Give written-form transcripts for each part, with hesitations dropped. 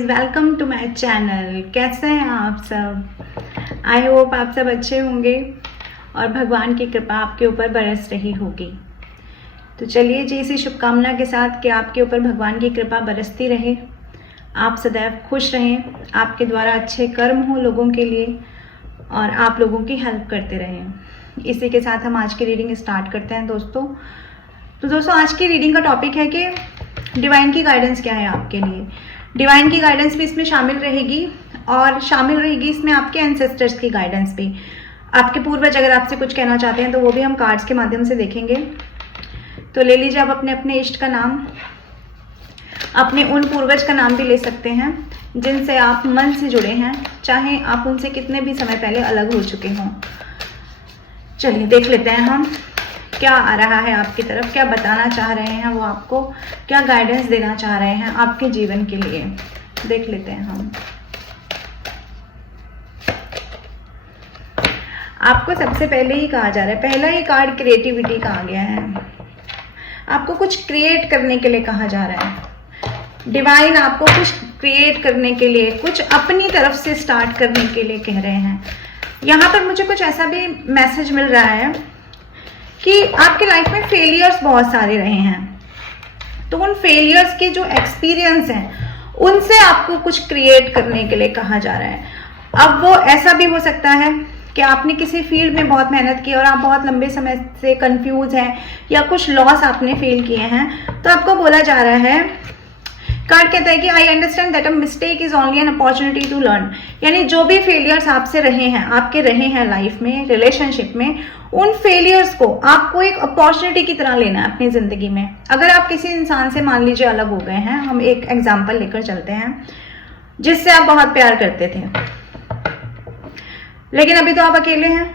Welcome to my channel. कैसे हैं आप सब? आई होप आप सब अच्छे होंगे और भगवान की कृपा आपके ऊपर बरस रही होगी। तो चलिए जी, इसी शुभकामना के साथ कि आपके ऊपर भगवान की कृपा बरसती रहे, आप सदैव खुश रहें, आपके द्वारा अच्छे कर्म हो लोगों के लिए और आप लोगों की हेल्प करते रहें। इसी के साथ हम आज की रीडिंग स्टार्ट करते हैं दोस्तों। तो दोस्तों, आज की रीडिंग का टॉपिक है कि डिवाइन की गाइडेंस क्या है आपके लिए। डिवाइन की गाइडेंस भी इसमें शामिल रहेगी और शामिल रहेगी इसमें आपके एंसेस्टर्स की गाइडेंस भी। आपके पूर्वज अगर आपसे कुछ कहना चाहते हैं तो वो भी हम कार्ड्स के माध्यम से देखेंगे। तो ले लीजिए आप अपने अपने इष्ट का नाम, अपने उन पूर्वज का नाम भी ले सकते हैं जिनसे आप मन से जुड़े हैं, चाहे आप उनसे कितने भी समय पहले अलग हो चुके हों। चलिए देख लेते हैं हम क्या आ रहा है आपकी तरफ, क्या बताना चाह रहे हैं वो आपको, क्या गाइडेंस देना चाह रहे हैं आपके जीवन के लिए। देख लेते हैं हम। आपको सबसे पहले ही कहा जा रहा है, पहला ही कार्ड क्रिएटिविटी का आ गया है। आपको कुछ क्रिएट करने के लिए कहा जा रहा है। डिवाइन आपको कुछ क्रिएट करने के लिए, कुछ अपनी तरफ से स्टार्ट करने के लिए कह रहे हैं। यहाँ पर मुझे कुछ ऐसा भी मैसेज मिल रहा है कि आपके लाइफ में फेलियर्स बहुत सारे रहे हैं, तो उन फेलियर्स के जो एक्सपीरियंस हैं उनसे आपको कुछ क्रिएट करने के लिए कहा जा रहा है। अब वो ऐसा भी हो सकता है कि आपने किसी फील्ड में बहुत मेहनत की और आप बहुत लंबे समय से कंफ्यूज हैं या कुछ लॉस आपने फेल किए हैं, तो आपको बोला जा रहा है, कार्ड कहता है कि I understand that a mistake is only an opportunity to learn. यानी जो भी फेलियर्स आपसे रहे हैं, आपके रहे हैं लाइफ में, रिलेशनशिप में, उन फेलियर्स को आपको एक अपॉर्चुनिटी की तरह लेना है अपनी जिंदगी में। अगर आप किसी इंसान से मान लीजिए अलग हो गए हैं, हम एक एग्जाम्पल लेकर चलते हैं, जिससे आप बहुत प्यार करते थे लेकिन अभी तो आप अकेले हैं,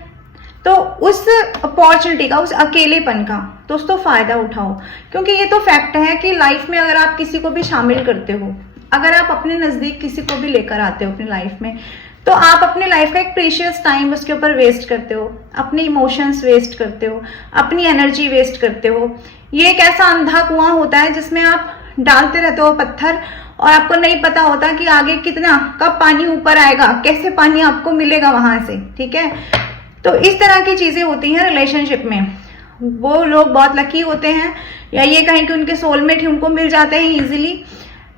तो उस अपॉर्चुनिटी का, उस अकेलेपन का दोस्तों फायदा उठाओ। क्योंकि ये तो फैक्ट है कि लाइफ में अगर आप किसी को भी शामिल करते हो, अगर आप अपने नजदीक किसी को भी लेकर आते हो अपनी लाइफ में, तो आप अपने लाइफ का एक प्रीशियस टाइम उसके ऊपर वेस्ट करते हो, अपने इमोशंस वेस्ट करते हो, अपनी एनर्जी वेस्ट करते हो। ये एक ऐसा अंधा कुआं होता है जिसमें आप डालते रहते हो पत्थर और आपको नहीं पता होता कि आगे कितना, कब पानी ऊपर आएगा, कैसे पानी आपको मिलेगा वहां से। ठीक है, तो इस तरह की चीजें होती हैं रिलेशनशिप में। वो लोग बहुत लकी होते हैं, या ये कहें कि उनके सोलमेट ही उनको मिल जाते हैं इजीली,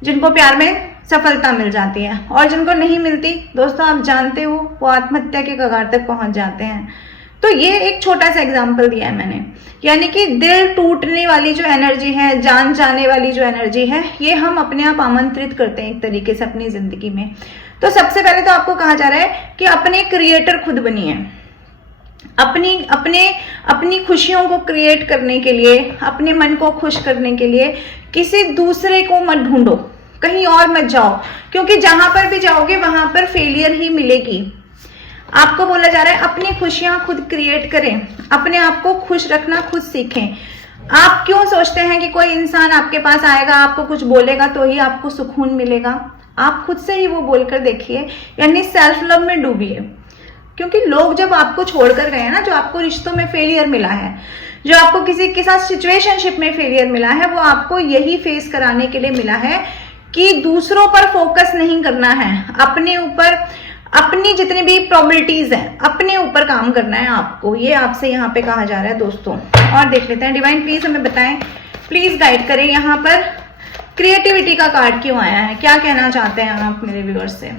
जिनको प्यार में सफलता मिल जाती है, और जिनको नहीं मिलती दोस्तों आप जानते हो, वो आत्महत्या के कगार तक पहुंच जाते हैं। तो ये एक छोटा सा एग्जाम्पल दिया है मैंने। यानी कि दिल टूटने वाली जो एनर्जी है, जान जाने वाली जो एनर्जी है, ये हम अपने आप आमंत्रित करते हैं एक तरीके से अपनी जिंदगी में। तो सबसे पहले तो आपको कहा जा रहा है कि अपने क्रिएटर खुद बनिए। अपनी खुशियों को क्रिएट करने के लिए, अपने मन को खुश करने के लिए किसी दूसरे को मत ढूंढो, कहीं और मत जाओ, क्योंकि जहां पर भी जाओगे वहां पर फेलियर ही मिलेगी। आपको बोला जा रहा है अपनी खुशियां खुद क्रिएट करें, अपने आप को खुश रखना खुद सीखें। आप क्यों सोचते हैं कि कोई इंसान आपके पास आएगा, आपको कुछ बोलेगा तो ही आपको सुकून मिलेगा? आप खुद से ही वो बोलकर देखिए, यानी सेल्फ लव में डूबिए। क्योंकि लोग जब आपको छोड़कर गए हैं ना, जो आपको रिश्तों में फेलियर मिला है, जो आपको किसी के साथ सिचुएशनशिप में फेलियर मिला है, वो आपको यही फेस कराने के लिए मिला है कि दूसरों पर फोकस नहीं करना है, अपने ऊपर, अपनी जितनी भी प्रॉबिलिटीज हैं अपने ऊपर काम करना है आपको। ये आपसे यहाँ पे कहा जा रहा है दोस्तों। और देख लेते हैं, डिवाइन प्लीज हमें बताएं, प्लीज गाइड करें, यहाँ पर क्रिएटिविटी का कार्ड क्यों आया है, क्या कहना चाहते हैं आप मेरे व्यूअर्स से।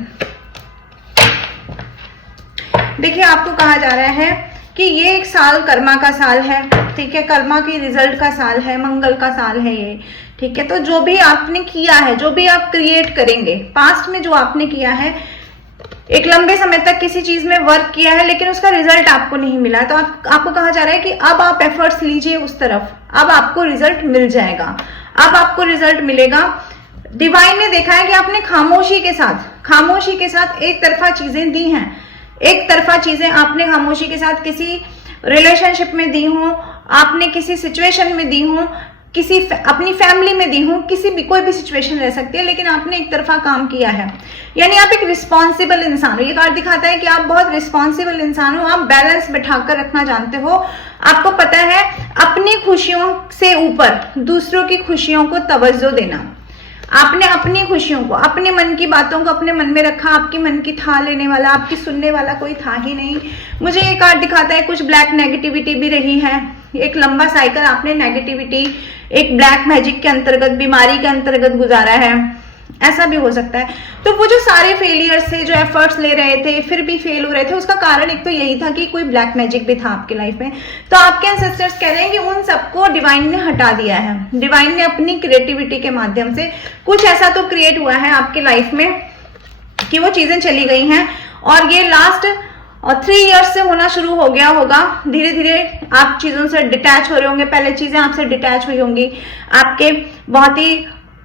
देखिए, आपको कहा जा रहा है कि ये एक साल कर्मा का साल है। ठीक है, कर्मा की रिजल्ट का साल है, मंगल का साल है ये। ठीक है, तो जो भी आपने किया है, जो भी आप क्रिएट करेंगे, पास्ट में जो आपने किया है, एक लंबे समय तक किसी चीज में वर्क किया है लेकिन उसका रिजल्ट आपको नहीं मिला, तो आपको कहा जा रहा है कि अब आप एफर्ट्स लीजिए उस तरफ, अब आपको रिजल्ट मिल जाएगा, अब आपको रिजल्ट मिलेगा। डिवाइन ने देखा है कि आपने खामोशी के साथ एक तरफा चीजें दी हैं, एक तरफा चीजें आपने खामोशी के साथ किसी रिलेशनशिप में दी हो, आपने किसी सिचुएशन में दी हो, किसी अपनी फैमिली में दी हो, किसी भी, कोई भी सिचुएशन रह सकती है, लेकिन आपने एक तरफा काम किया है। यानी आप एक रिस्पॉन्सिबल इंसान हो। ये कार्ड दिखाता है कि आप बहुत रिस्पॉन्सिबल इंसान हो, आप बैलेंस बिठाकर रखना जानते हो। आपको पता है अपनी खुशियों से ऊपर दूसरों की खुशियों को तवज्जो देना। आपने अपनी खुशियों को, अपने मन की बातों को अपने मन में रखा, आपके मन की था लेने वाला, आपकी सुनने वाला कोई था ही नहीं। मुझे ये कार्ड दिखाता है कुछ ब्लैक नेगेटिविटी भी रही है, एक लंबा साइकिल आपने नेगेटिविटी, एक ब्लैक मैजिक के अंतर्गत, बीमारी के अंतर्गत गुजारा है, ऐसा भी हो सकता है। तो वो जो सारे फेलियर्स थे, जो एफर्ट्स ले रहे थे फिर भी फेल हो रहे थे, उसका कारण एक तो यही था कि कोई ब्लैक मैजिक भी था आपकी लाइफ में। तो आपके एंसेस्टर्स कह रहे हैं कि उन सबको डिवाइन ने हटा दिया है। डिवाइन ने अपनी क्रिएटिविटी के माध्यम से कुछ ऐसा तो क्रिएट हुआ है आपकी लाइफ में कि वो चीजें चली गई हैं, और ये लास्ट 3 इयर्स से होना शुरू हो गया होगा। धीरे धीरे आप चीजों से डिटैच हो रहे होंगे, पहले चीजें आपसे डिटैच हुई होंगी, आपके बहुत ही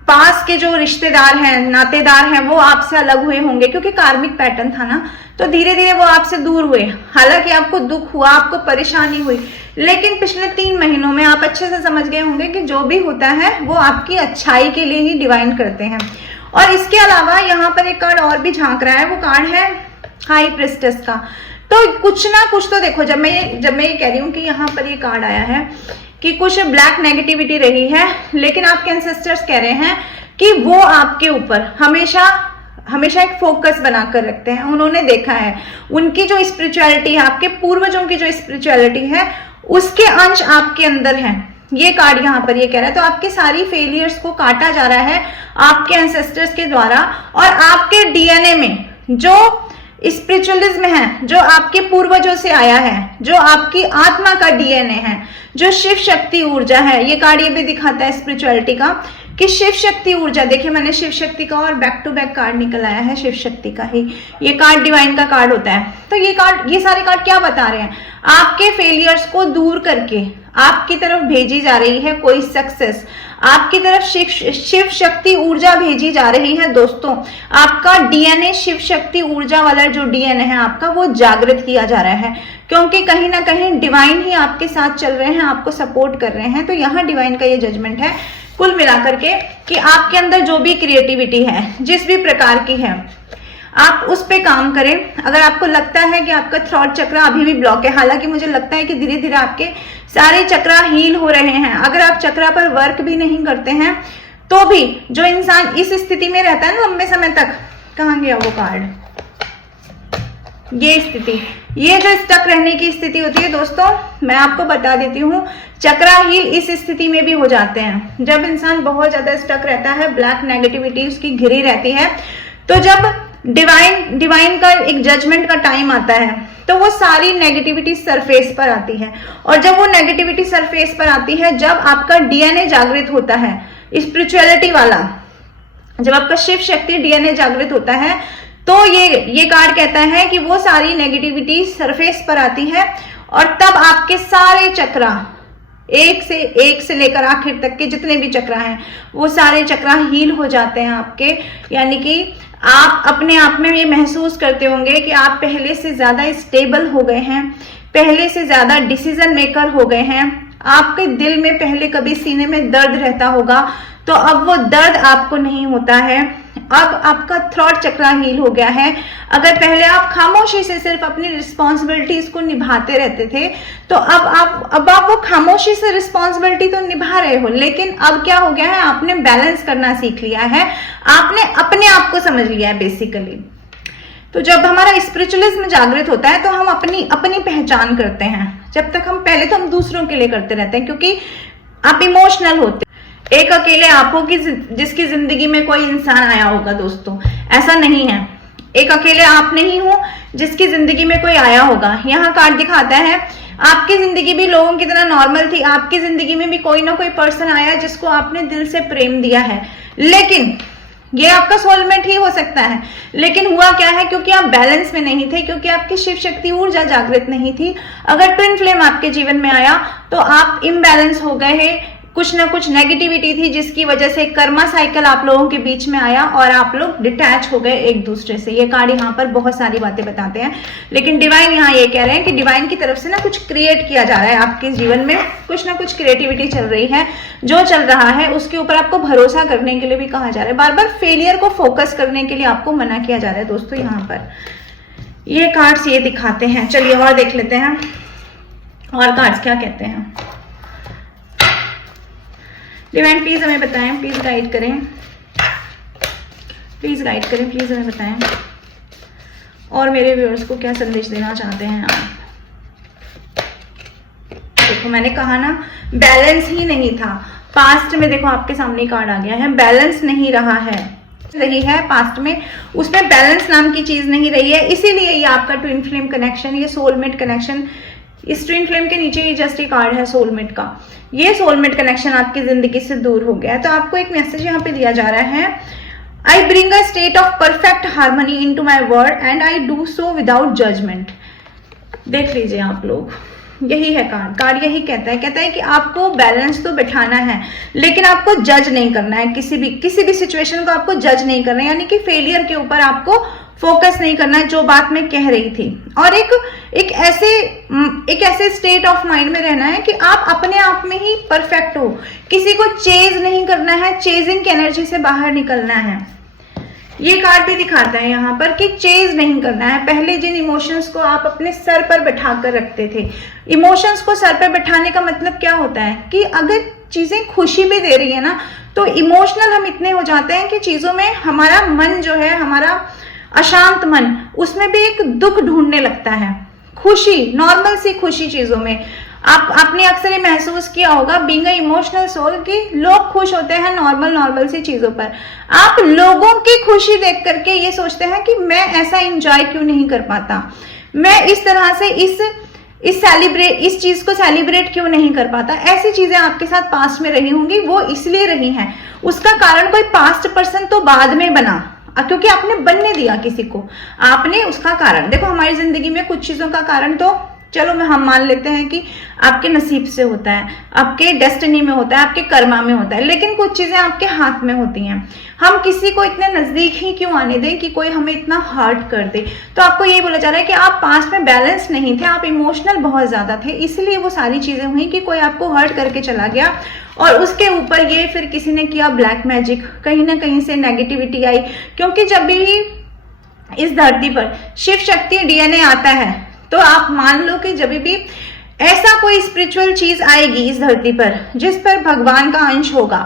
पास के जो रिश्तेदार हैं, नातेदार हैं, वो आपसे अलग हुए होंगे, क्योंकि कार्मिक पैटर्न था ना, तो धीरे धीरे वो आपसे दूर हुए। हालांकि आपको दुख हुआ, आपको परेशानी हुई, लेकिन पिछले 3 महीनों में आप अच्छे से समझ गए होंगे कि जो भी होता है वो आपकी अच्छाई के लिए ही डिवाइन करते हैं। और इसके अलावा यहाँ पर एक कार्ड और भी झांक रहा है, वो कार्ड है हाई प्रिस्टेस का। तो कुछ ना कुछ तो देखो, जब मैं ये कह रही हूँ कि यहाँ पर ये कार्ड आया है कि कुछ ब्लैक नेगेटिविटी रही है, लेकिन आपके एंसेस्टर्स कह रहे हैं कि वो आपके ऊपर हमेशा एक फोकस बनाकर रखते हैं। उन्होंने देखा है, उनकी जो स्पिरिचुअलिटी है, आपके पूर्वजों की जो स्पिरिचुअलिटी है, उसके अंश आपके अंदर हैं। ये कार्ड यहाँ पर ये कह रहा है। तो आपके सारी फेलियर्स को काटा जा रहा है आपके एंसेस्टर्स के द्वारा, और आपके डीएनए में जो स्पिरिचुअलिज्म है, जो आपके पूर्वजों से आया है, जो आपकी आत्मा का डीएनए है, जो शिव शक्ति ऊर्जा है, ये कार्ड ये भी दिखाता है स्पिरिचुअलिटी का कि शिव शक्ति ऊर्जा, देखिए मैंने शिव शक्ति का और बैक टू बैक कार्ड निकल आया है शिव शक्ति का ही, ये कार्ड डिवाइन का कार्ड होता है। तो ये सारे कार्ड क्या बता रहे हैं, आपके फेलियर्स को दूर करके आपकी तरफ भेजी जा रही है कोई सक्सेस, आपकी तरफ शिव शक्ति ऊर्जा भेजी जा रही है। दोस्तों, आपका डीएनए शिव शक्ति ऊर्जा वाला जो डीएनए है आपका, वो जागृत किया जा रहा है, क्योंकि कहीं ना कहीं डिवाइन ही आपके साथ चल रहे हैं, आपको सपोर्ट कर रहे हैं। तो यहाँ डिवाइन का ये जजमेंट है कुल मिलाकर के कि आपके अंदर जो भी क्रिएटिविटी है, जिस भी प्रकार की है, आप उस पे काम करें। अगर आपको लगता है कि आपका थ्रॉट चक्र अभी भी ब्लॉक है, हालांकि मुझे लगता है कि धीरे धीरे आपके सारे चक्रा हील हो रहे हैं। अगर आप चक्रा पर वर्क भी नहीं करते हैं तो भी जो इंसान इस स्थिति में रहता है ना लंबे समय तक, कहाँ गया वो कार्ड, ये स्थिति, ये जो स्टक रहने की स्थिति होती है दोस्तों, मैं आपको बता देती हूँ, चक्रा हील इस स्थिति में भी हो जाते हैं। जब इंसान बहुत ज्यादा स्टक रहता है, ब्लैक नेगेटिविटी उसकी घिरी रहती है, तो जब डिवाइन का एक जजमेंट का टाइम आता है, तो वो सारी नेगेटिविटी सरफेस पर आती है। और जब वो नेगेटिविटी सरफेस पर आती है, जब आपका डीएनए जागृत होता है स्पिरिचुअलिटी वाला, जब आपका शिव शक्ति डीएनए जागृत होता है, तो ये कार्ड कहता है कि वो सारी नेगेटिविटी सरफेस पर आती है, और तब आपके सारे चक्रा एक से लेकर आखिर तक के जितने भी चक्रा हैं, वो सारे चक्रा हील हो जाते हैं आपके। यानी कि आप अपने आप में ये महसूस करते होंगे कि आप पहले से ज्यादा स्टेबल हो गए हैं, पहले से ज्यादा डिसीजन मेकर हो गए हैं। आपके दिल में पहले कभी सीने में दर्द रहता होगा, तो अब वो दर्द आपको नहीं होता है। अब आपका थ्रॉट चक्रा हील हो गया है। अगर पहले आप खामोशी से सिर्फ अपनी रिस्पॉन्सिबिलिटीज को निभाते रहते थे, तो अब आप वो खामोशी से रिस्पॉन्सिबिलिटी तो निभा रहे हो, लेकिन अब क्या हो गया है, आपने बैलेंस करना सीख लिया है, आपने अपने आप को समझ लिया है बेसिकली। तो जब हमारा स्पिरिचुअलिज्म जागृत होता है, तो हम अपनी पहचान करते हैं। जब तक हम पहले तो हम दूसरों के लिए करते रहते हैं, क्योंकि आप इमोशनल होते। एक अकेले आप हो कि जिसकी जिंदगी में कोई इंसान आया होगा दोस्तों, ऐसा नहीं है। एक अकेले आप नहीं हो जिसकी जिंदगी में कोई आया होगा। यहाँ कार्ड दिखाता है आपकी जिंदगी भी लोगों की तरह नॉर्मल थी, आपकी जिंदगी में भी कोई ना कोई पर्सन आया जिसको आपने दिल से प्रेम दिया है, लेकिन ये आपका सोलमेट ही हो सकता है। लेकिन हुआ क्या है, क्योंकि आप बैलेंस में नहीं थे, क्योंकि आपकी शिव शक्ति ऊर्जा जागृत नहीं थी। अगर ट्विन फ्लेम आपके जीवन में आया तो आप इम्बैलेंस हो गए हैं, कुछ ना कुछ नेगेटिविटी थी जिसकी वजह से कर्मा साइकिल आप लोगों के बीच में आया और आप लोग डिटैच हो गए एक दूसरे से। ये कार्ड यहाँ पर बहुत सारी बातें बताते हैं, लेकिन डिवाइन यहाँ ये कह रहे हैं कि डिवाइन की तरफ से ना कुछ क्रिएट किया जा रहा है आपके जीवन में, कुछ ना कुछ क्रिएटिविटी चल रही है। जो चल रहा है उसके ऊपर आपको भरोसा करने के लिए भी कहा जा रहा है, बार बार फेलियर को फोकस करने के लिए आपको मना किया जा रहा है। दोस्तों यहाँ पर ये कार्ड्स ये दिखाते हैं। चलिए और देख लेते हैं और कार्ड्स क्या कहते हैं। डिवाइन प्लीज हमें बताएं, प्लीज गाइड करें। प्लीज़ गाइड करें, प्लीज़ हमें बताएं और मेरे व्यूअर्स को क्या संदेश देना चाहते हैं आप। देखो मैंने कहा ना, बैलेंस ही नहीं था। पास्ट में देखो आपके सामने कार्ड आ गया है, बैलेंस नहीं रहा है पास्ट में, उसमें बैलेंस नाम की चीज नहीं रही है। इसीलिए ये आपका ट्विन फ्लेम कनेक्शन, ये सोलमेट कनेक्शन, इस ट्विन फ्लेम के नीचे ये जस्ट एक कार्ड है सोलमेट का, ये सोलमेट कनेक्शन आपकी जिंदगी से दूर हो गया है। तो आपको एक मैसेज यहाँ पे दिया जा रहा है, I bring a state of perfect harmony into my world and I do so without judgement. देख लीजिए आप लोग, यही है कार्ड यही कहता है कि आपको बैलेंस तो बिठाना है, लेकिन आपको जज नहीं करना है, किसी भी सिचुएशन को आपको जज नहीं करना है, यानी कि फेलियर के ऊपर आपको फोकस नहीं करना है, जो बात मैं कह रही थी। और एक ऐसे स्टेट ऑफ माइंड में रहना है कि आप अपने आप में ही परफेक्ट हो, किसी को चेज नहीं करना है, चेजिंग की एनर्जी से बाहर निकलना है। ये कार्ड भी दिखाता है यहाँ पर कि चेज नहीं करना है। पहले जिन इमोशंस को आप अपने सर पर बैठा कर रखते थे, इमोशंस को सर पर बैठाने का मतलब क्या होता है कि अगर चीजें खुशी भी दे रही है ना, तो इमोशनल हम इतने हो जाते हैं कि चीजों में हमारा मन जो है, हमारा अशांत मन, उसमें भी एक दुख ढूंढने लगता है। खुशी, नॉर्मल सी खुशी चीजों में, आपने अक्सर ये महसूस किया होगा बीइंग अ इमोशनल सोल कि लोग खुश होते हैं नॉर्मल सी चीजों पर। आप लोगों की खुशी देख करके ये सोचते हैं कि मैं ऐसा एंजॉय क्यों नहीं कर पाता, मैं इस तरह से इस चीज को सेलिब्रेट क्यों नहीं कर पाता। ऐसी चीजें आपके साथ पास्ट में रही होंगी, वो इसलिए रही हैं, उसका कारण कोई पास्ट पर्सन तो बाद में बना, क्योंकि आपने बनने दिया किसी को, आपने उसका कारण। देखो हमारी जिंदगी में कुछ चीजों का कारण तो चलो हम मान लेते हैं कि आपके नसीब से होता है, आपके डेस्टिनी में होता है, आपके कर्मा में होता है, लेकिन कुछ चीजें आपके हाथ में होती हैं। हम किसी को इतने नजदीक ही क्यों आने दें कि कोई हमें इतना हर्ट कर दे। तो आपको यही बोला जा रहा है कि आप पास में बैलेंस नहीं थे, आप इमोशनल बहुत ज्यादा थे, इसलिए वो सारी चीजें हुई कि कोई आपको हर्ट करके चला गया, और उसके ऊपर ये फिर किसी ने किया ब्लैक मैजिक, कहीं ना कहीं से नेगेटिविटी आई। क्योंकि जब भी इस धरती पर शिव शक्ति डीएनए आता है, तो आप मान लो कि जब भी ऐसा कोई स्पिरिचुअल चीज आएगी इस धरती पर जिस पर भगवान का अंश होगा,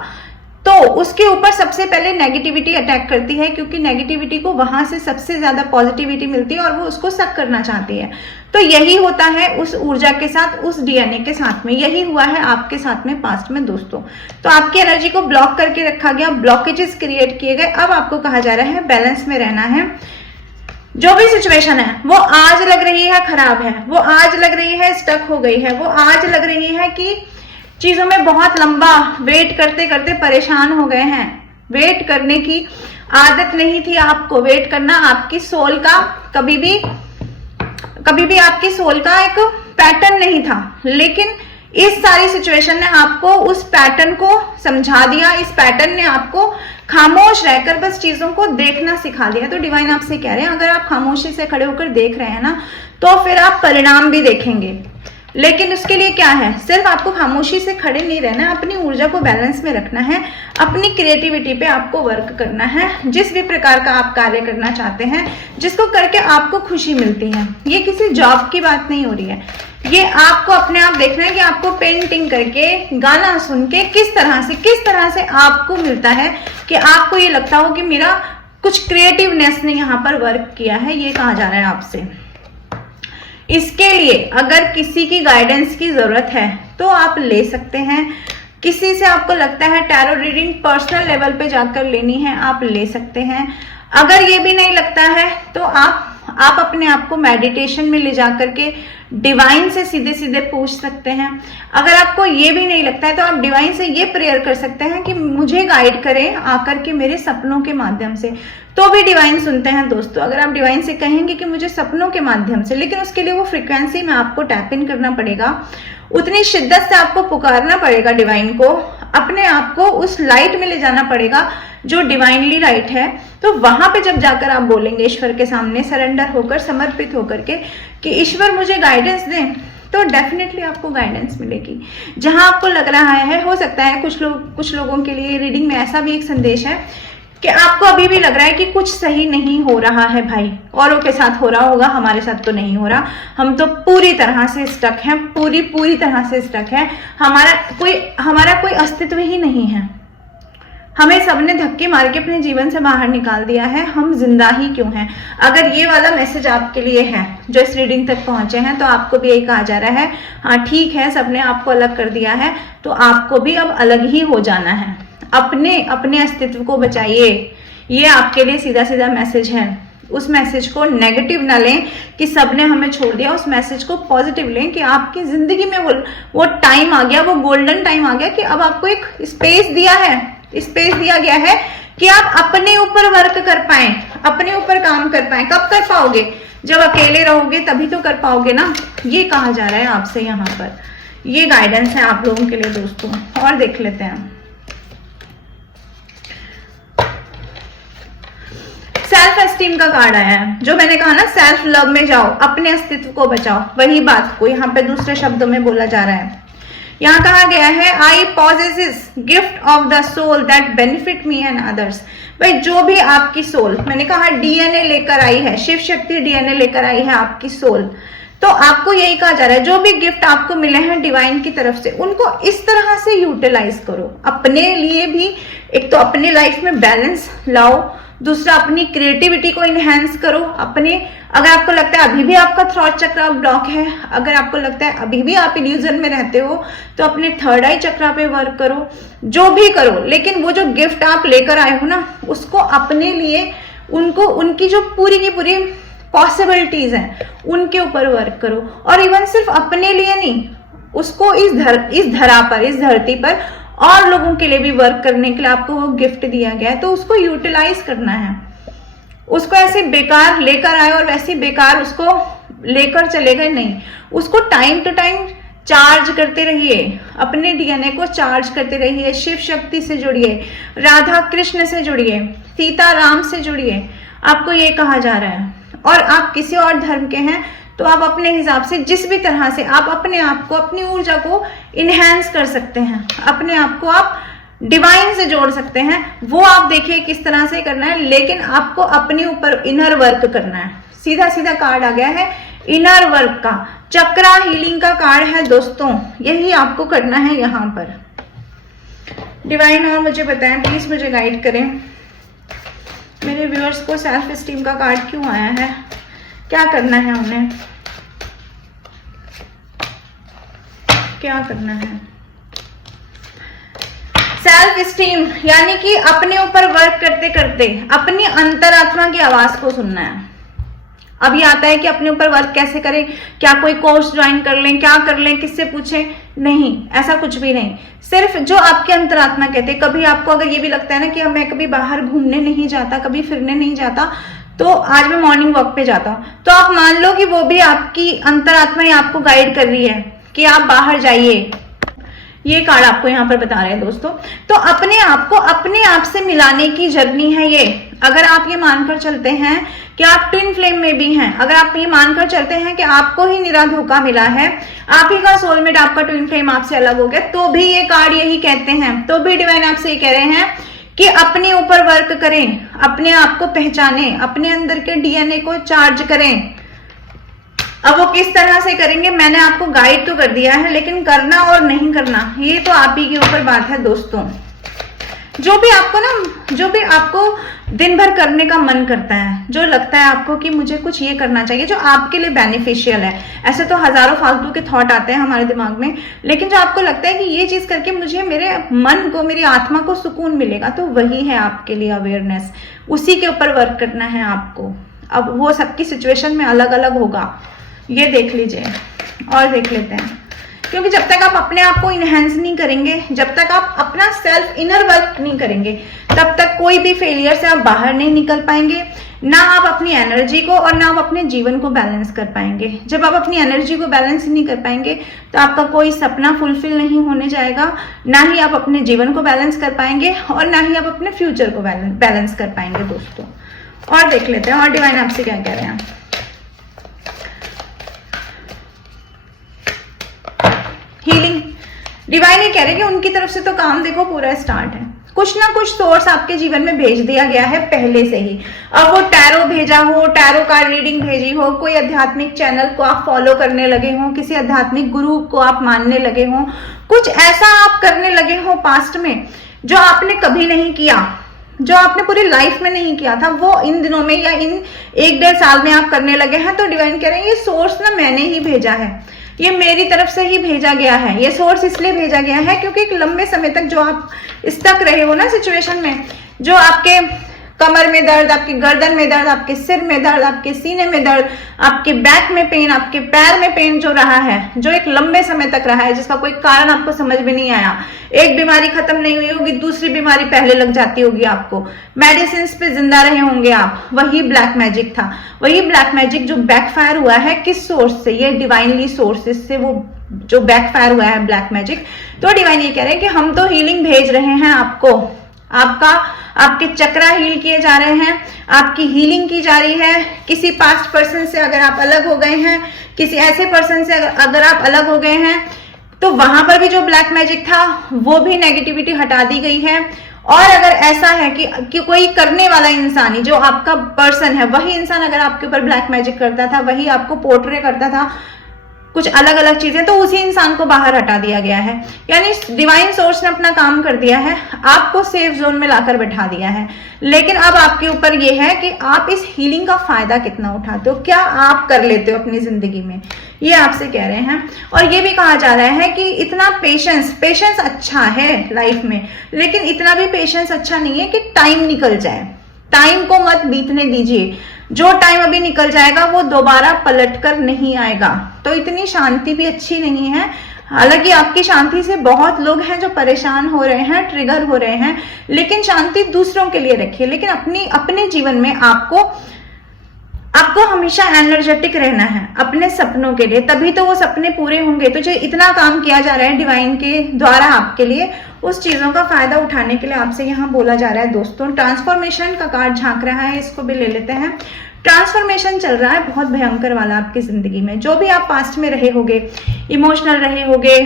तो उसके ऊपर सबसे पहले नेगेटिविटी अटैक करती है, क्योंकि नेगेटिविटी को वहां से सबसे ज्यादा पॉजिटिविटी मिलती है और वो उसको सक करना चाहती है। तो यही होता है उस ऊर्जा के साथ, उस डीएनए के साथ में, यही हुआ है आपके साथ में पास्ट में दोस्तों। तो आपकी एनर्जी को ब्लॉक करके रखा गया, ब्लॉकेजेस क्रिएट किए गए। अब आपको कहा जा रहा है बैलेंस में रहना है। जो भी सिचुएशन है वो आज लग रही है खराब है, वो आज लग रही है स्टक हो गई है, वो आज लग रही है कि चीजों में बहुत लंबा वेट करते करते परेशान हो गए हैं। वेट करने की आदत नहीं थी आपको, वेट करना आपकी सोल का कभी भी आपकी सोल का एक पैटर्न नहीं था, लेकिन इस सारी सिचुएशन ने आपको उस पैटर्न को समझा दिया, इस पैटर्न ने आपको खामोश रहकर बस चीजों को देखना सिखा दिया। तो डिवाइन आपसे कह रहे हैं, अगर आप खामोशी से खड़े होकर देख रहे हैं ना, तो फिर आप परिणाम भी देखेंगे। लेकिन उसके लिए क्या है, सिर्फ आपको खामोशी से खड़े नहीं रहना है, अपनी ऊर्जा को बैलेंस में रखना है, अपनी क्रिएटिविटी पे आपको वर्क करना है। जिस भी प्रकार का आप कार्य करना चाहते हैं, जिसको करके आपको खुशी मिलती है, ये किसी जॉब की बात नहीं हो रही है, ये आपको अपने आप देखना है कि आपको पेंटिंग करके, गाना सुन के किस तरह से आपको मिलता है, कि आपको ये लगता हो कि मेरा कुछ क्रिएटिवनेस ने यहाँ पर वर्क किया है। ये कहा जा रहा है आपसे। इसके लिए अगर किसी की गाइडेंस की जरूरत है तो आप ले सकते हैं। किसी से आपको लगता है टैरो रीडिंग पर्सनल लेवल पे जाकर लेनी है, आप ले सकते हैं। अगर ये भी नहीं लगता है तो आप अपने आप को मेडिटेशन में ले जाकर के डिवाइन से सीधे सीधे पूछ सकते हैं। अगर आपको ये भी नहीं लगता है तो आप डिवाइन से ये प्रेयर कर सकते हैं कि मुझे गाइड करें आकर के मेरे सपनों के माध्यम से, तो भी डिवाइन सुनते हैं दोस्तों। अगर आप डिवाइन से कहेंगे कि मुझे सपनों के माध्यम से, लेकिन उसके लिए वो फ्रीक्वेंसी में आपको टैप इन करना पड़ेगा, उतनी शिद्दत से आपको पुकारना पड़ेगा डिवाइन को, अपने आप को उस लाइट में ले जाना पड़ेगा जो डिवाइनली राइट है। तो वहां पे जब जाकर आप बोलेंगे ईश्वर के सामने सरेंडर होकर, समर्पित होकर के कि ईश्वर मुझे गाइडेंस दें, तो डेफिनेटली आपको गाइडेंस मिलेगी। जहां आपको लग रहा है, हो सकता है कुछ लोगों के लिए रीडिंग में ऐसा भी एक संदेश है कि आपको अभी भी लग रहा है कि कुछ सही नहीं हो रहा है भाई, औरों के साथ हो रहा होगा, हमारे साथ तो नहीं हो रहा, हम तो पूरी तरह से स्टक हैं, पूरी तरह से स्टक है, हमारा कोई अस्तित्व ही नहीं है, हमें सबने धक्के मार के अपने जीवन से बाहर निकाल दिया है, हम जिंदा ही क्यों हैं। अगर ये वाला मैसेज आपके लिए है जो इस रीडिंग तक पहुंचे हैं, तो आपको भी यही कहा जा रहा है, हाँ ठीक है, सबने आपको अलग कर दिया है तो आपको भी अब अलग ही हो जाना है। अपने अपने अस्तित्व को बचाइए, ये आपके लिए सीधा सीधा मैसेज है। उस मैसेज को नेगेटिव ना लें कि सबने हमें छोड़ दिया, उस मैसेज को पॉजिटिव लें कि आपकी जिंदगी में वो टाइम आ गया, वो गोल्डन टाइम आ गया कि अब आपको एक स्पेस दिया गया है कि आप अपने ऊपर वर्क कर पाए, अपने ऊपर काम कर पाए। कब कर पाओगे? जब अकेले रहोगे तभी तो कर पाओगे ना। ये कहा जा रहा है आपसे यहाँ पर, ये गाइडेंस है आप लोगों के लिए दोस्तों। और देख लेते हैं, सेल्फ एस्टीम का कार्ड आया है। जो मैंने कहा ना, सेल्फ लव में जाओ, अपने अस्तित्व को बचाओ, वही बात को यहाँ पे दूसरे शब्दों में बोला जा रहा है। यहाँ कहा गया है, I possess gift of the soul that benefit me and others. भाई जो भी आपकी सोल, मैंने कहा डीएनए लेकर आई है, शिव शक्ति डीएनए लेकर आई है आपकी सोल, तो आपको यही कहा जा रहा है, जो भी गिफ्ट आपको मिले हैं डिवाइन की तरफ से, उनको इस तरह से यूटिलाइज करो। अपने लिए भी, एक तो अपनी लाइफ में बैलेंस लाओ, दूसरा अपनी क्रिएटिविटी को इनहेंस करो। अपने, अगर आपको लगता है अभी भी आपका थॉट चक्र ब्लॉक है, अगर आपको लगता है अभी भी आप इल्यूजन में रहते हो, तो अपने थर्ड आई चक्र पे वर्क करो, जो भी करो, लेकिन वो जो गिफ्ट आप लेकर आए हो ना, उसको अपने लिए, उनको, उनकी जो पूरी की पूरी पॉसिबिलिटीज हैं उनके ऊपर वर्क करो। और इवन सिर्फ अपने लिए नहीं, उसको इस धरा पर, इस धरती पर और लोगों के लिए भी वर्क करने के लिए आपको वो गिफ्ट दिया गया है, तो उसको यूटिलाइज करना है। उसको ऐसे बेकार लेकर आए और वैसे बेकार उसको लेकर चले गए नहीं, उसको टाइम टू टाइम चार्ज करते रहिए, अपने डीएनए को चार्ज करते रहिए। शिव शक्ति से जुड़िए, राधा कृष्ण से जुड़िए, सीता राम से जुड़िए, आपको ये कहा जा रहा है। और आप किसी और धर्म के हैं तो आप अपने हिसाब से, जिस भी तरह से आप अपने आप को, अपनी ऊर्जा को इनहेंस कर सकते हैं, अपने आप को आप डिवाइन से जोड़ सकते हैं, वो आप देखिए किस तरह से करना है। लेकिन आपको अपने ऊपर इनर वर्क करना है। सीधा सीधा कार्ड आ गया है इनर वर्क का, चक्रा हीलिंग का कार्ड है दोस्तों, यही आपको करना है यहाँ पर। डिवाइन और मुझे बताएं प्लीज, मुझे गाइड करें, मेरे व्यूअर्स को सेल्फ एस्टीम का कार्ड क्यों आया है, क्या करना है उन्हें, क्या करना है। सेल्फ एस्टीम यानी कि अपने ऊपर वर्क करते करते अपनी अंतरात्मा की आवाज को सुनना है। अब ये आता है कि अपने ऊपर वर्क कैसे करें, क्या कोई कोर्स ज्वाइन कर लें, क्या कर लें, किससे पूछें, नहीं, ऐसा कुछ भी नहीं। सिर्फ जो आपके अंतरात्मा कहते, कभी आपको अगर ये भी लगता है ना कि मैं कभी बाहर घूमने नहीं जाता, कभी फिरने नहीं जाता, तो आज मैं मॉर्निंग वॉक पे जाता हूँ, तो आप मान लो कि वो भी आपकी अंतरात्मा ही आपको गाइड कर रही है कि आप बाहर जाइए। ये कार्ड आपको यहाँ पर बता रहे हैं दोस्तों। तो अपने आप को अपने आप से मिलाने की जर्नी है ये। अगर आप ये मानकर चलते हैं कि आप ट्विन फ्लेम में भी हैं, अगर आप ये मानकर चलते हैं कि आपको ही निरा धोखा मिला है, आप ही का सोलमेट, आपका ट्विन फ्लेम आपसे अलग हो गया, तो भी ये कार्ड यही कहते हैं, तो भी डिवाइन आपसे ये कह रहे हैं कि अपने ऊपर वर्क करें, अपने आप को पहचाने, अपने अंदर के डीएनए को चार्ज करें। अब वो किस तरह से करेंगे मैंने आपको गाइड तो कर दिया है, लेकिन करना और नहीं करना ये तो आप ही के ऊपर बात है दोस्तों। जो भी आपको दिन भर करने का मन करता है, जो लगता है आपको कि मुझे कुछ ये करना चाहिए जो आपके लिए बेनिफिशियल है, ऐसे तो हजारों फालतू के थॉट आते हैं हमारे दिमाग में, लेकिन जो आपको लगता है कि ये चीज करके मुझे मेरे मन को, मेरी आत्मा को सुकून मिलेगा, तो वही है आपके लिए अवेयरनेस, उसी के ऊपर वर्क करना है आपको। अब वो सबकी सिचुएशन में अलग अलग होगा, ये देख लीजिए। और देख लेते हैं, क्योंकि जब तक आप अपने आप को इनहेंस नहीं करेंगे, जब तक आप अपना सेल्फ इनर वर्क नहीं करेंगे, तब तक कोई भी फेलियर से आप बाहर नहीं निकल पाएंगे, ना आप अपनी एनर्जी को और ना आप अपने जीवन को बैलेंस कर पाएंगे। जब आप अपनी एनर्जी को बैलेंस नहीं कर पाएंगे तो आपका कोई सपना फुलफिल नहीं होने जाएगा, ना ही आप अपने जीवन को बैलेंस कर पाएंगे और ना ही आप अपने फ्यूचर को बैलेंस कर पाएंगे दोस्तों। और देख लेते हैं और डिवाइन आपसे क्या कह रहे हैं। हीलिंग, डिवाइन ये कह रहे हैं कि उनकी तरफ से तो काम देखो पूरा स्टार्ट है, कुछ ना कुछ सोर्स आपके जीवन में भेज दिया गया है पहले से ही। अब वो टैरो भेजा हो, टैरो कार्ड रीडिंग भेजी हो, कोई आध्यात्मिक चैनल को आप फॉलो करने लगे हो, किसी आध्यात्मिक गुरु को आप मानने लगे हो, कुछ ऐसा आप करने लगे हो पास्ट में जो आपने कभी नहीं किया, जो आपने पूरी लाइफ में नहीं किया था, वो इन दिनों में या इन 1-1.5 साल में आप करने लगे हैं। तो डिवाइन कह रहे हैं ये सोर्स ना मैंने ही भेजा है, ये मेरी तरफ से ही भेजा गया है। ये सोर्स इसलिए भेजा गया है क्योंकि एक लंबे समय तक जो आप स्टक रहे हो ना सिचुएशन में, जो आपके कमर में दर्द, आपकी गर्दन में दर्द, आपके सिर में दर्द, आपके सीने में दर्द, आपके बैक में पेन, आपके पैर में पेन जो रहा है, जो एक लंबे समय तक रहा है, जिसका कोई कारण आपको समझ में नहीं आया, एक बीमारी खत्म नहीं हुई होगी, दूसरी बीमारी पहले लग जाती होगी आपको, मेडिसिन पे जिंदा रहे होंगे आप, वही ब्लैक मैजिक था। वही ब्लैक मैजिक जो बैकफायर हुआ है किस सोर्स से, ये डिवाइनली सोर्सेस से वो जो बैकफायर हुआ है ब्लैक मैजिक। तो डिवाइन ये कह रहे हैं कि हम तो हीलिंग भेज रहे हैं आपको, आपके चक्रा हील किए जा रहे हैं, आपकी हीलिंग की जा रही है। किसी पास्ट पर्सन से अगर आप अलग हो गए हैं, किसी ऐसे पर्सन से अगर आप अलग हो गए हैं, तो वहां पर भी जो ब्लैक मैजिक था वो भी नेगेटिविटी हटा दी गई है। और अगर ऐसा है कि कोई करने वाला इंसान ही, जो आपका पर्सन है, वही इंसान अगर आपके ऊपर ब्लैक मैजिक करता था, वही आपको पोर्ट्रे करता था कुछ अलग अलग चीजें, तो उसी इंसान को बाहर हटा दिया गया है। यानी डिवाइन सोर्स ने अपना काम कर दिया है, आपको सेफ जोन में लाकर बैठा दिया है। लेकिन अब आपके ऊपर यह है कि आप इस हीलिंग का फायदा कितना उठाते हो, क्या आप कर लेते हो अपनी जिंदगी में, ये आपसे कह रहे हैं। और ये भी कहा जा रहा है कि इतना पेशेंस अच्छा है लाइफ में, लेकिन इतना भी पेशेंस अच्छा नहीं है कि टाइम निकल जाए। टाइम को मत बीतने दीजिए, जो टाइम अभी निकल जाएगा वो दोबारा पलट कर नहीं आएगा। तो इतनी शांति भी अच्छी नहीं है। हालांकि आपकी शांति से बहुत लोग हैं जो परेशान हो रहे हैं, ट्रिगर हो रहे हैं, लेकिन शांति दूसरों के लिए रखिए, लेकिन अपने जीवन में आपको हमेशा एनर्जेटिक रहना है अपने सपनों के लिए, तभी तो वो सपने पूरे होंगे। तो जो इतना काम किया जा रहा है डिवाइन के द्वारा आपके लिए, उस चीजों का फायदा उठाने के लिए आपसे यहाँ बोला जा रहा है। दोस्तों, ट्रांसफॉर्मेशन का कार्ड झांक रहा है, इसको भी ले लेते हैं। ट्रांसफॉर्मेशन चल रहा है बहुत भयंकर वाला आपकी जिंदगी में। जो भी आप पास्ट में रहे होगे, इमोशनल रहे होगे,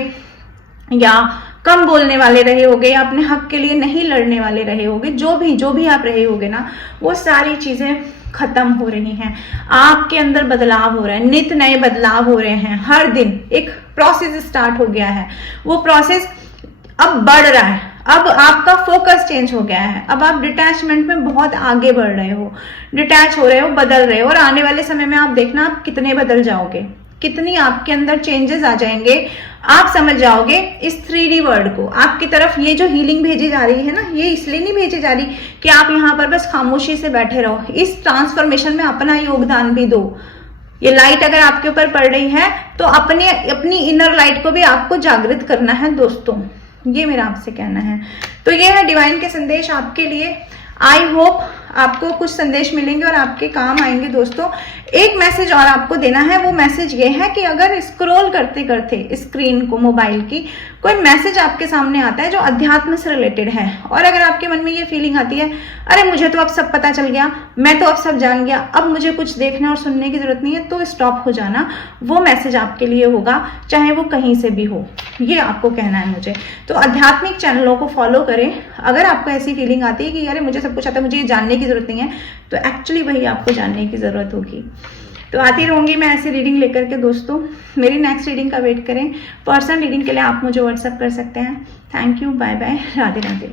या कम बोलने वाले रहे होगे, या अपने हक के लिए नहीं लड़ने वाले रहे होगे, जो भी आप रहे होगे ना, वो सारी चीजें खत्म हो रही हैं। आपके अंदर बदलाव हो रहा है, नित नए बदलाव हो रहे हैं। हर दिन एक प्रोसेस स्टार्ट हो गया है, वो प्रोसेस अब बढ़ रहा है। अब आपका फोकस चेंज हो गया है, अब आप डिटैचमेंट में बहुत आगे बढ़ रहे हो, डिटैच हो रहे हो, बदल रहे हो। और आने वाले समय में आप देखना आप कितने बदल जाओगे, कितनी आपके अंदर चेंजेस आ जाएंगे। आप समझ जाओगे इस 3D वर्ल्ड को। आपकी तरफ ये जो हीलिंग भेजी जा रही है ना, ये इसलिए नहीं भेजी जा रही कि आप यहाँ पर बस खामोशी से बैठे रहो। इस ट्रांसफॉर्मेशन में अपना योगदान भी दो। ये लाइट अगर आपके ऊपर पड़ रही है तो अपनी इनर लाइट को भी आपको जागृत करना है दोस्तों, ये मेरा आपसे कहना है। तो ये है डिवाइन के संदेश आपके लिए। आई होप आपको कुछ संदेश मिलेंगे और आपके काम आएंगे दोस्तों। एक मैसेज और आपको देना है, वो मैसेज ये है कि अगर स्क्रॉल करते करते स्क्रीन को, मोबाइल की, कोई मैसेज आपके सामने आता है जो अध्यात्म से रिलेटेड है, और अगर आपके मन में ये फीलिंग आती है अरे मुझे तो अब सब पता चल गया, मैं तो अब सब जान गया, अब मुझे कुछ देखने और सुनने की जरूरत नहीं है, तो स्टॉप हो जाना। वो मैसेज आपके लिए होगा, चाहे वो कहीं से भी हो, ये आपको कहना है मुझे। तो आध्यात्मिक चैनलों को फॉलो करें। अगर आपको ऐसी फीलिंग आती है कि अरे मुझे सब कुछ आता है, मुझे ये जानने की जरूरत नहीं है, तो एक्चुअली वही आपको जानने की जरूरत होगी। तो आती रहूंगी मैं ऐसी रीडिंग लेकर के दोस्तों। मेरी नेक्स्ट रीडिंग का वेट करें। पर्सनल रीडिंग के लिए आप मुझे व्हाट्सएप कर सकते हैं। Thank you, bye bye, Radhe Radhe.